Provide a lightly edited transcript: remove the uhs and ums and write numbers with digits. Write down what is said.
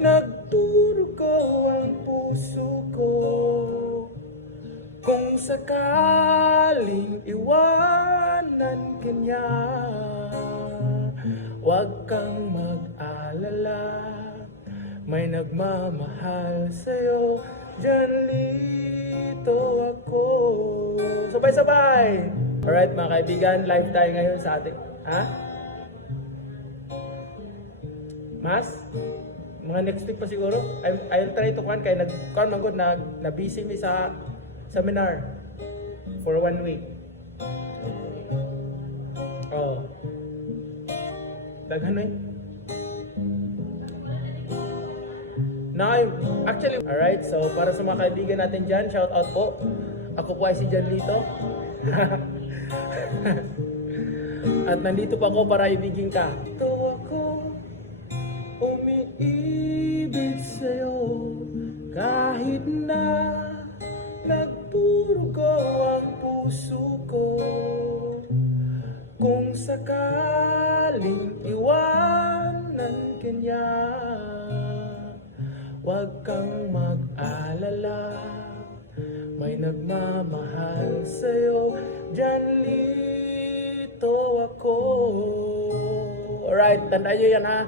Nagturo ko ang puso ko. Kung sakaling iwanan ka niya, huwag kang mag-alala, may nagmamahal sa'yo, diyan lito ako. Sabay-sabay! Alright mga kaibigan, live tayo ngayon sa ating... Ha? Mas? Mga next week pa siguro. I'll try to kaya nag-con magod na busy mi sa seminar for 1 week. Oh. Daghan eh. Actually, alright, so para sa mga kaibigan natin dyan, shout out po. Ako po ay si Jan Lito. At nandito pa ako para ibigin ka. Ito ako, umiibig sa'yo, kahit na nagpurugo ang puso ko. Kung sakaling iwanan ka niya, huwag kang mag-alala, may nagmamahal sa'yo, diyan lito ako. Alright, tandaan nyo yan ha.